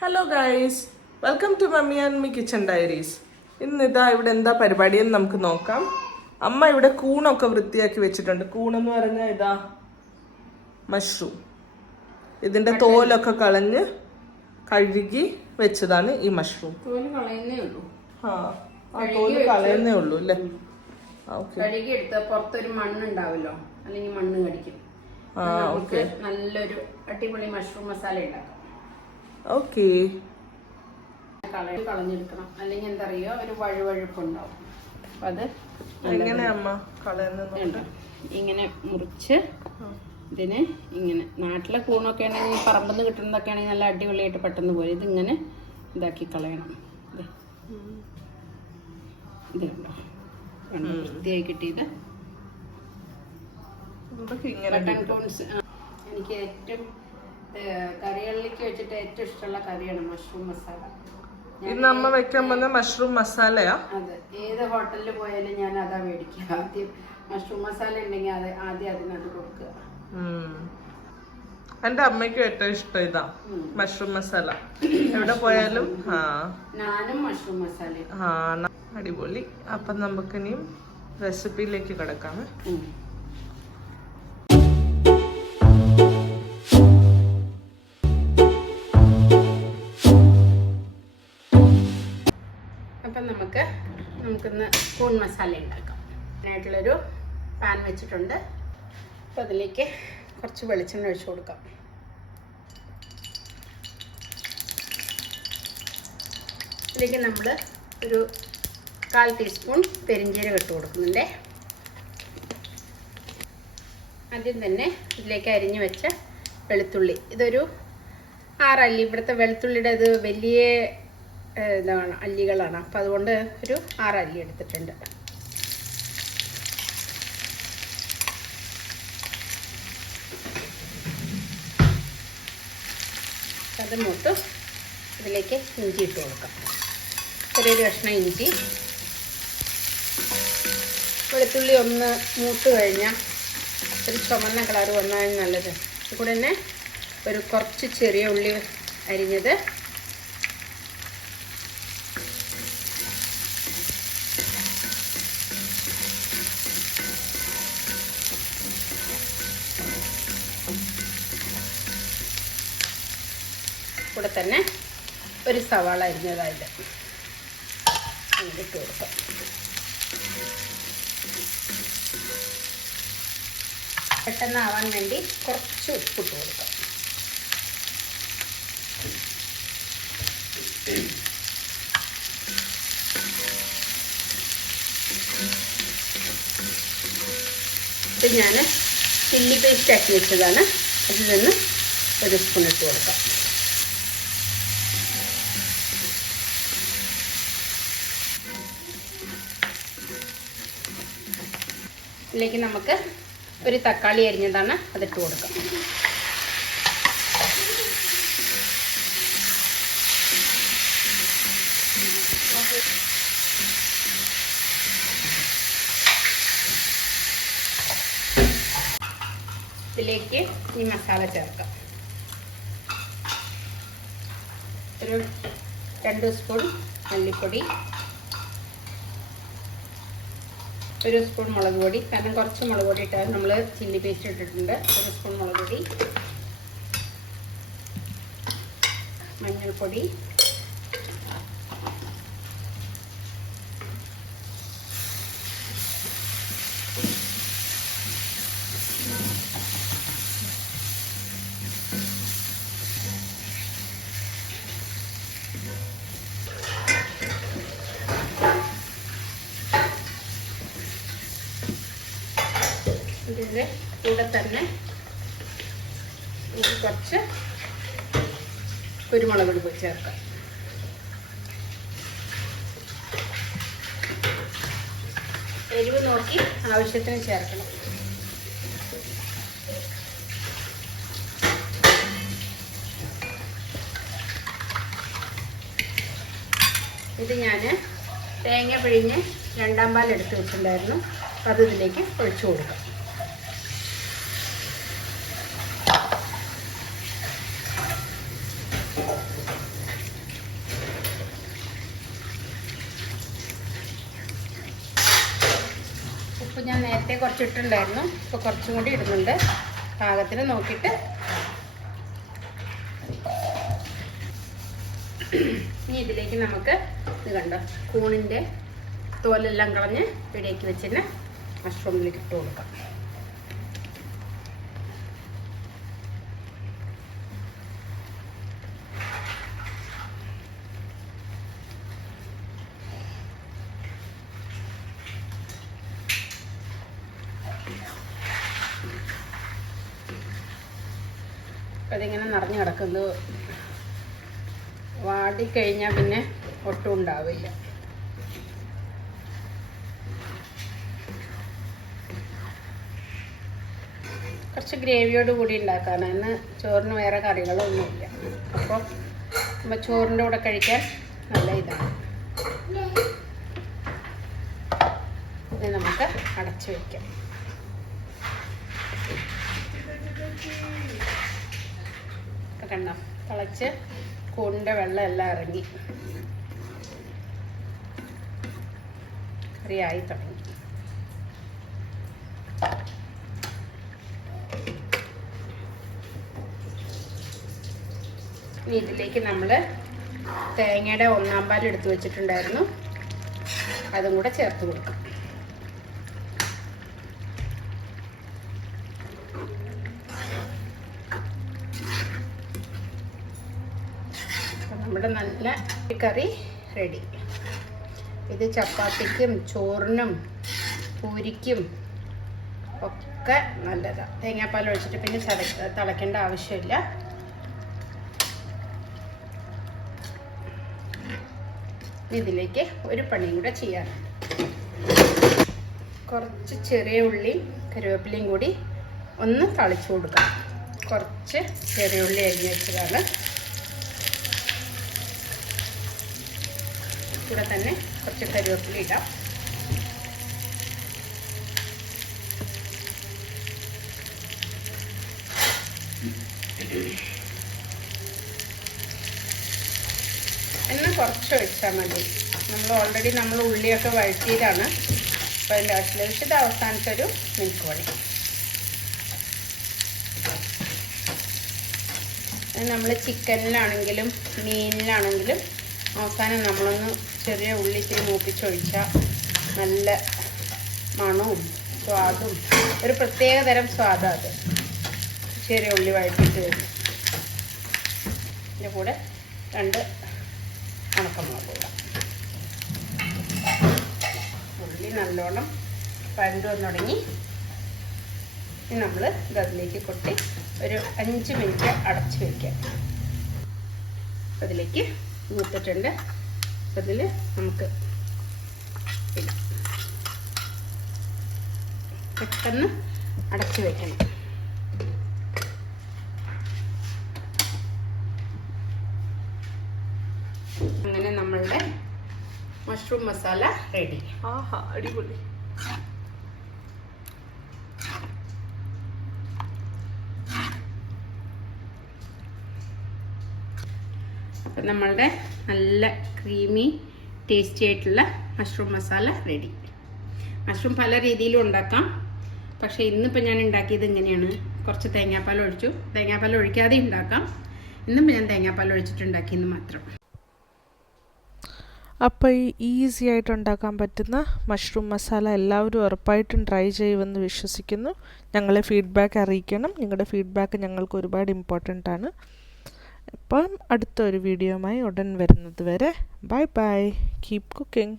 Hello guys, welcome to mummy and me kitchen diaries. ഇന്നിതാ ഇവിടെ എന്താ പരിപാടിയെന്ന് നമുക്ക് നോക്കാം. അമ്മ ഇവിടെ കൂണൊക്കെ വൃത്തിയാക്കി വെച്ചിട്ടുണ്ട്. കൂണെന്ന് പറഞ്ഞാൽ ഇതാ മഷ്റൂം. ഇതിന്റെ തോലൊക്കെ കളഞ്ഞ് കഴുകി വെച്ചതാണ് ഈ മഷ്റൂം. തോല് കളയുന്നേ ഉള്ളൂ അല്ലേ? കഴുകി എടുത്ത പുറത്തൊരു മണ്ണുണ്ടാവല്ലോ, അല്ലെങ്കിൽ മണ്ണ് കടിക്കും. നല്ലൊരു അടിപൊളി മഷ്റൂം മസാല ഉണ്ടാക്കാം. ഓക്കെ, കളഞ്ഞെടുക്കണം, അല്ലെങ്കിൽ എന്താ അറിയോ, ഒരു വഴുവഴുപ്പുണ്ടാവും. അപ്പൊ അത് എങ്ങനെ അമ്മ കളയുന്നത്? ഇങ്ങനെ മുറിച്ച് ഇതിന് ഇങ്ങനെ, നാട്ടിലെ കൂണൊക്കെ ആണെങ്കിൽ പറമ്പെന്ന് കിട്ടുന്നതൊക്കെ ആണെങ്കിൽ നല്ല അടിപൊളിയായിട്ട് പെട്ടെന്ന് പോയി. ഇതിങ്ങനെ ഇതാക്കി കളയണം. ഇത് കണ്ടോ, വൃത്തിയായി കിട്ടിയത് ബട്ടൺ കോൺസ്. എനിക്ക് ഏറ്റവും കറികളിലേക്ക് വെച്ചിട്ട് ഏറ്റവും ഇഷ്ടമുള്ള കറിയാണ് മഷ്റൂം മസാല. ഇന്ന് അമ്മ വെക്കാൻ പോകുന്ന മഷ്റൂം മസാലയാ? അതെ, ഏത് ഹോട്ടലിൽ പോയാലും ഞാൻ അതാ മേടിക്കുക. ആദ്യം മഷ്റൂം മസാല ഉണ്ടെങ്കിൽ അത് ആദ്യം അതിനകത്ത് കൊടുക്കുക. എന്റെ അമ്മയ്ക്കും ഏറ്റവും ഇഷ്ടം ഇതാ മഷ്റൂം മസാല. എവിടെ പോയാലും ഞാനും മഷ്റൂം മസാല. അടിപൊളി. അപ്പൊ നമുക്ക് ഇനിയും റെസിപ്പിയിലേക്ക് കിടക്കാമേ. അപ്പം നമുക്കിന്ന് കൂൺ മസാല ഉണ്ടാക്കാം. അതിനായിട്ടുള്ളൊരു പാൻ വെച്ചിട്ടുണ്ട്. അപ്പോൾ അതിലേക്ക് കുറച്ച് വെളിച്ചെണ്ണ ഒഴിച്ചു കൊടുക്കാം. ഇതിലേക്ക് നമ്മൾ ഒരു 1/4 ടീസ്പൂൺ പെരിഞ്ജീരകം ഇട്ട് കൊടുക്കുന്നുണ്ട്. ആദ്യം തന്നെ ഇതിലേക്ക് അരിഞ്ഞു വെച്ച വെളുത്തുള്ളി, ഇതൊരു 6 അല്ലി. ഇവിടുത്തെ വെളുത്തുള്ളിയുടെ ഇത് വലിയ ഇതാണ്, അല്ലികളാണ്. അപ്പം അതുകൊണ്ട് ഒരു 6 അല്ലി എടുത്തിട്ടുണ്ട്. അത് മൂത്ത് ഇതിലേക്ക് ഇഞ്ചി ഇട്ട് കൊടുക്കാം. ചെറിയൊരു കഷ്ണം ഇഞ്ചി. വെളുത്തുള്ളി ഒന്ന് മൂത്ത് കഴിഞ്ഞാൽ ഒരു ചുമന്ന കളർ വന്നാൽ നല്ലത്. അതുകൂടെ തന്നെ ഒരു കുറച്ച് ചെറിയ ഉള്ളി അരിഞ്ഞത്, കൂടെ തന്നെ ഒരു സവാള അരിഞ്ഞതായിട്ട് ഇട്ട് കൊടുക്കാം. പെട്ടെന്ന് ആവാൻ വേണ്ടി കുറച്ച് ഉപ്പിട്ട് കൊടുക്കാം. ഇത് ഞാൻ ചില്ലി പേസ്റ്റ് ആക്കി വെച്ചതാണ്. അതിൽ നിന്ന് ഒരു സ്പൂൺ ഇട്ട് കൊടുക്കാം. ഇതിലേക്ക് നമുക്ക് ഒരു തക്കാളി അരിഞ്ഞതാണ്, അതിട്ട് കൊടുക്കാം. ഇതിലേക്ക് ഈ മസാല ചേർക്കാം. ഒരു 2 സ്പൂൺ മല്ലിപ്പൊടി, 1 സ്പൂൺ മുളക് പൊടി. കാരണം കുറച്ച് മുളക് പൊടി ഇട്ടാൽ നമ്മൾ ചില്ലി പേസ്റ്റ് ഇട്ടിട്ടുണ്ട്. 1 സ്പൂൺ മുളക് പൊടി, മഞ്ഞൾപ്പൊടി, ഇതിൻ്റെ കൂടെ തന്നെ കുറച്ച് കുരുമുളക് പൊടി ചേർക്കാം. എരിവ് നോക്കി ആവശ്യത്തിന് ചേർക്കണം. ഇത് ഞാൻ തേങ്ങ പിഴിഞ്ഞ് 2-ാം പാൽ എടുത്ത് വെച്ചിട്ടുണ്ടായിരുന്നു. അത് ഇതിലേക്ക് ഒഴിച്ചു കൊടുക്കാം. ഉപ്പ് ഞാൻ നേരത്തെ കുറച്ച് ഇട്ടിട്ടുണ്ടായിരുന്നു, ഇപ്പോൾ കുറച്ചും കൂടി ഇടുന്നുണ്ട്, പാകത്തിന് നോക്കിയിട്ട്. ഇനി ഇതിലേക്ക് നമുക്ക് ഇത് കണ്ടോ കൂണിൻ്റെ തോലെല്ലാം കളഞ്ഞ് റെഡിയാക്കി വെച്ചിട്ട് മഷ്റൂമിലേക്ക് ഇട്ട് കൊടുക്കാം. അതിങ്ങനെ നിറഞ്ഞു കിടക്കുന്നത് വാടിക്കഴിഞ്ഞാൽ പിന്നെ ഒട്ടും ഉണ്ടാവില്ല. കുറച്ച് ഗ്രേവിയോട് കൂടി ഉണ്ടാക്കാനാണ്. ഇന്ന് ചോറിന് വേറെ കറികളൊന്നുമില്ല, അപ്പോൾ നമ്മൾ ചോറിൻ്റെ കൂടെ കഴിക്കാൻ നല്ല ഇതാണ്. ഇത് നമുക്ക് അടച്ചു വയ്ക്കാം. കണ്ടോ തിളച്ച് കൂണിൻ്റെ വെള്ളം എല്ലാം ഇറങ്ങി കറിയായി തുടങ്ങി. ഇനി ഇതിലേക്ക് നമ്മൾ തേങ്ങയുടെ 1/4 പാൽ എടുത്ത് വെച്ചിട്ടുണ്ടായിരുന്നു, അതും കൂടെ ചേർത്ത് കൊടുക്കാം. നമ്മുടെ നല്ല കറി റെഡി. ഇത് ചപ്പാത്തിക്കും ചോറിനും പൂരിക്കും ഒക്കെ നല്ലതാണ്. തേങ്ങാപ്പാൽ ഒഴിച്ചിട്ട് പിന്നെ തിളയ്ക്കേണ്ട ആവശ്യമില്ല. ഇതിലേക്ക് ഒരു പണിയും കൂടെ ചെയ്യാനുണ്ട്. കുറച്ച് ചെറിയ ഉള്ളിയും കറിവേപ്പിലയും കൂടി ഒന്ന് തളിച്ചു കൊടുക്കാം. കുറച്ച് ചെറിയ ഉള്ളി അരിഞ്ഞ് വെച്ചതാണ്. കൂടെ തന്നെ കുറച്ച് കറിവേപ്പില ഇടാം. എണ്ണ കുറച്ച് ഒഴിച്ചാൽ മതി. ഓൾറെഡി നമ്മൾ ഉള്ളിയൊക്കെ വഴറ്റിയതാണ്, അപ്പോൾ അതിൻ്റെ ആവശ്യമില്ല. ഇത് അവസാനത്തെ ഒരു മിൽക്ക് വടി. നമ്മൾ ചിക്കനിലാണെങ്കിലും മീനിലാണെങ്കിലും അവസാനം നമ്മളൊന്ന് ചെറിയ ഉള്ളി ഇച്ചിരി മൂപ്പിച്ചൊഴിച്ചാൽ നല്ല മണവും സ്വാദും ഒരു പ്രത്യേക തരം സ്വാദാണ് അത്. ചെറിയ ഉള്ളി വഴറ്റിയിട്ട് വരും. ഇതിൻ്റെ കൂടെ 2 ഉണക്കമുളക് ഇടാം. ഉള്ളി നല്ലോണം വഴണ്ട് വന്ന് തുടങ്ങി. ഇനി നമ്മൾ ഇതിലേക്ക് കൊട്ടി ഒരു 5 മിനിറ്റ് അടച്ച് വയ്ക്കാം. അതിലേക്ക് മൂത്തിട്ടുണ്ട്. അതിൽ നമുക്ക് ഇടാം. പെട്ടെന്ന് അടച്ച് വയ്ക്കണം. അങ്ങനെ നമ്മളുടെ മഷ്റൂം മസാല റെഡി. ആഹാ, അടിപൊളി. അപ്പം നമ്മളുടെ നല്ല ക്രീമി ടേസ്റ്റി ആയിട്ടുള്ള മഷ്റൂം മസാല റെഡി. മഷ്റൂം പല രീതിയിലും ഉണ്ടാക്കാം, പക്ഷേ ഇന്നിപ്പോൾ ഞാൻ ഉണ്ടാക്കിയത് ഇങ്ങനെയാണ്. കുറച്ച് തേങ്ങാപ്പാൽ ഒഴിച്ചു. തേങ്ങാപ്പാൽ ഒഴിക്കാതെ ഉണ്ടാക്കാം. ഇന്നും ഞാൻ തേങ്ങാപ്പാൽ ഒഴിച്ചിട്ടുണ്ടാക്കിയെന്ന് മാത്രം. അപ്പോൾ ഈ ഈസി ആയിട്ട് ഉണ്ടാക്കാൻ പറ്റുന്ന മഷ്റൂം മസാല എല്ലാവരും ഉറപ്പായിട്ടും ട്രൈ ചെയ്യുമെന്ന് വിശ്വസിക്കുന്നു. ഞങ്ങളെ ഫീഡ്ബാക്ക് അറിയിക്കണം. നിങ്ങളുടെ ഫീഡ്ബാക്ക് ഞങ്ങൾക്ക് ഒരുപാട് ഇമ്പോർട്ടൻ്റ് ആണ്. അപ്പം അടുത്തൊരു വീഡിയോയുമായി ഉടൻ വരുന്നത് വരെ ബൈ ബൈ. Keep cooking.